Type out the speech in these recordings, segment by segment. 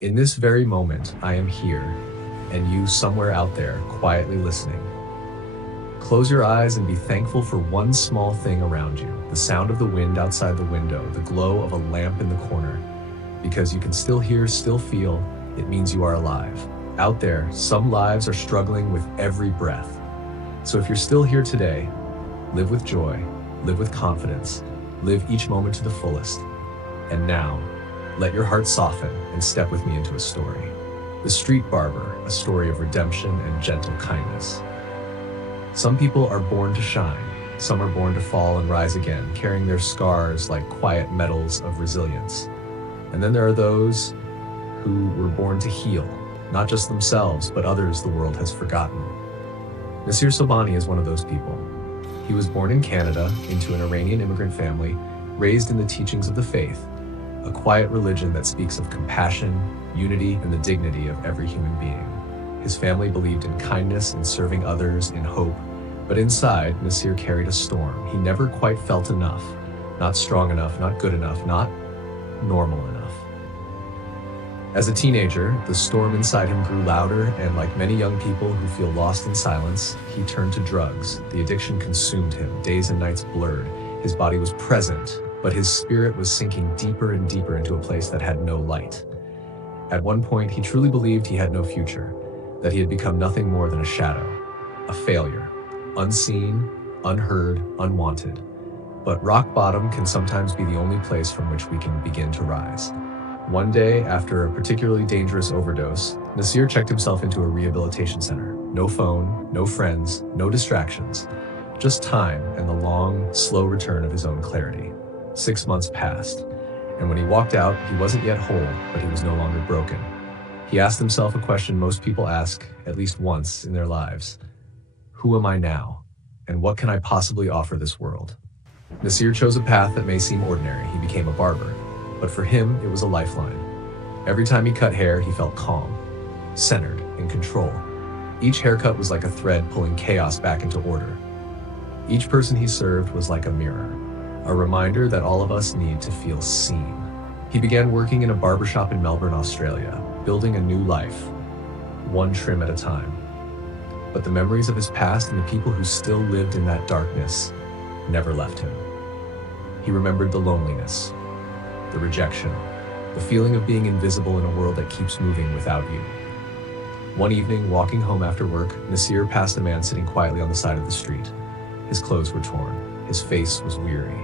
In this very moment, I am here, and you somewhere out there, quietly listening. Close your eyes and be thankful for one small thing around you, the sound of the wind outside the window, the glow of a lamp in the corner. Because you can still hear, still feel, it means you are alive. Out there, some lives are struggling with every breath. So if you're still here today, live with joy, live with confidence, live each moment to the fullest. And now, let your heart soften and step with me into a story. The Street Barber, a story of redemption and gentle kindness. Some people are born to shine. Some are born to fall and rise again, carrying their scars like quiet medals of resilience. And then there are those who were born to heal, not just themselves, but others the world has forgotten. Nasir Sobhani is one of those people. He was born in Canada into an Iranian immigrant family, raised in the teachings of the faith, a quiet religion that speaks of compassion, unity, and the dignity of every human being. His family believed in kindness and serving others in hope, but inside, Nasir carried a storm. He never quite felt enough, not strong enough, not good enough, not normal enough. As a teenager, the storm inside him grew louder, and like many young people who feel lost in silence, he turned to drugs. The addiction consumed him, days and nights blurred. His body was present, but his spirit was sinking deeper and deeper into a place that had no light. At one point, he truly believed he had no future, that he had become nothing more than a shadow, a failure, unseen, unheard, unwanted. But rock bottom can sometimes be the only place from which we can begin to rise. One day, after a particularly dangerous overdose, Nasir checked himself into a rehabilitation center. No phone, no friends, no distractions, just time and the long, slow return of his own clarity. 6 months passed, and when he walked out, he wasn't yet whole, but he was no longer broken. He asked himself a question most people ask at least once in their lives. Who am I now? And what can I possibly offer this world? Nasir chose a path that may seem ordinary. He became a barber, but for him, it was a lifeline. Every time he cut hair, he felt calm, centered, in control. Each haircut was like a thread pulling chaos back into order. Each person he served was like a mirror, a reminder that all of us need to feel seen. He began working in a barbershop in Melbourne, Australia, building a new life, one trim at a time. But the memories of his past and the people who still lived in that darkness never left him. He remembered the loneliness, the rejection, the feeling of being invisible in a world that keeps moving without you. One evening, walking home after work, Nasir passed a man sitting quietly on the side of the street. His clothes were torn, his face was weary,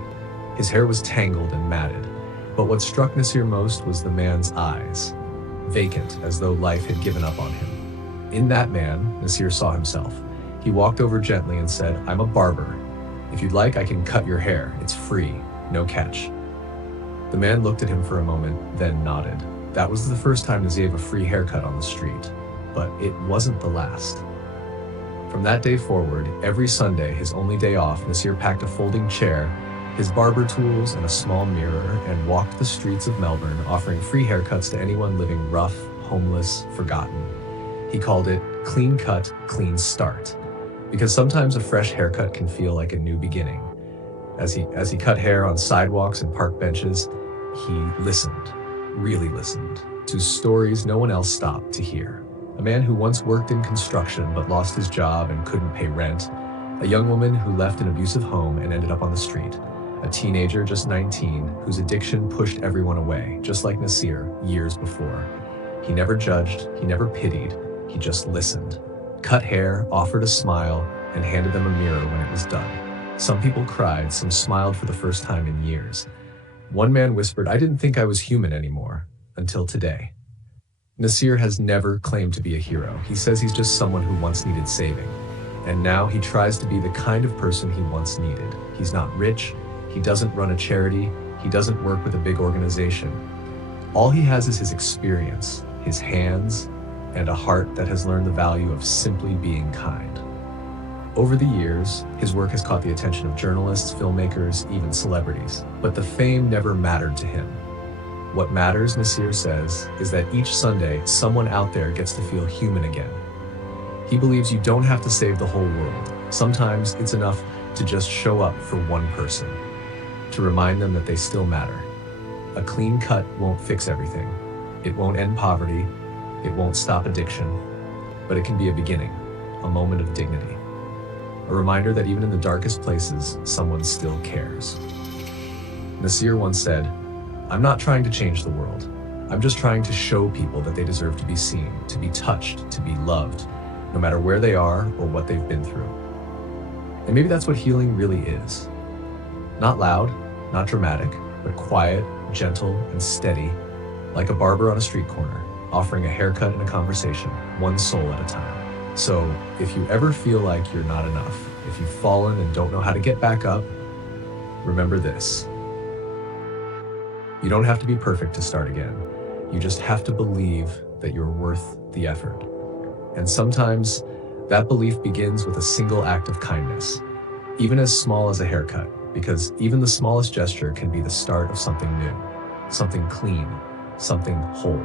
his hair was tangled and matted. But what struck Nasir most was the man's eyes, vacant, as though life had given up on him. In that man, Nasir saw himself. He walked over gently and said, "I'm a barber. If you'd like, I can cut your hair. It's free, no catch." The man looked at him for a moment, then nodded. That was the first time Nasir gave a free haircut on the street, but it wasn't the last. From that day forward, every Sunday, his only day off, Nasir packed a folding chair, his barber tools, and a small mirror, and walked the streets of Melbourne, offering free haircuts to anyone living rough, homeless, forgotten. He called it clean cut, clean start, because sometimes a fresh haircut can feel like a new beginning. As he cut hair on sidewalks and park benches, he listened, really listened, to stories no one else stopped to hear. A man who once worked in construction but lost his job and couldn't pay rent. A young woman who left an abusive home and ended up on the street. A teenager, just 19, whose addiction pushed everyone away, just like Nasir years before. He never judged, he never pitied, he just listened. Cut hair, offered a smile, and handed them a mirror when it was done. Some people cried, some smiled for the first time in years. One man whispered, "I didn't think I was human anymore, until today." Nasir has never claimed to be a hero. He says he's just someone who once needed saving. And now he tries to be the kind of person he once needed. He's not rich, he doesn't run a charity, he doesn't work with a big organization. All he has is his experience, his hands, and a heart that has learned the value of simply being kind. Over the years, his work has caught the attention of journalists, filmmakers, even celebrities. But the fame never mattered to him. What matters, Nasir says, is that each Sunday, someone out there gets to feel human again. He believes you don't have to save the whole world. Sometimes it's enough to just show up for one person, to remind them that they still matter. A clean cut won't fix everything, It won't end poverty, it won't stop addiction, but it can be a beginning, a moment of dignity. A reminder that even in the darkest places, someone still cares. Nasir once said, "I'm not trying to change the world. I'm just trying to show people that they deserve to be seen, to be touched, to be loved, no matter where they are or what they've been through." And maybe that's what healing really is. Not loud, not dramatic, but quiet, gentle, and steady, like a barber on a street corner, offering a haircut and a conversation, one soul at a time. So, if you ever feel like you're not enough, if you've fallen and don't know how to get back up, remember this. You don't have to be perfect to start again. You just have to believe that you're worth the effort. And sometimes that belief begins with a single act of kindness, even as small as a haircut, because even the smallest gesture can be the start of something new, something clean, something whole.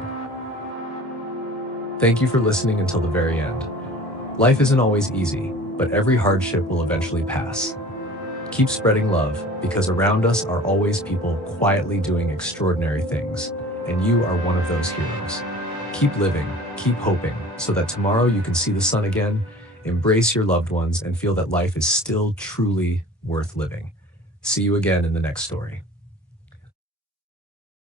Thank you for listening until the very end. Life isn't always easy, but every hardship will eventually pass. Keep spreading love, because around us are always people quietly doing extraordinary things, and you are one of those heroes. Keep living, keep hoping, so that tomorrow you can see the sun again, embrace your loved ones, and feel that life is still truly worth living. See you again in the next story.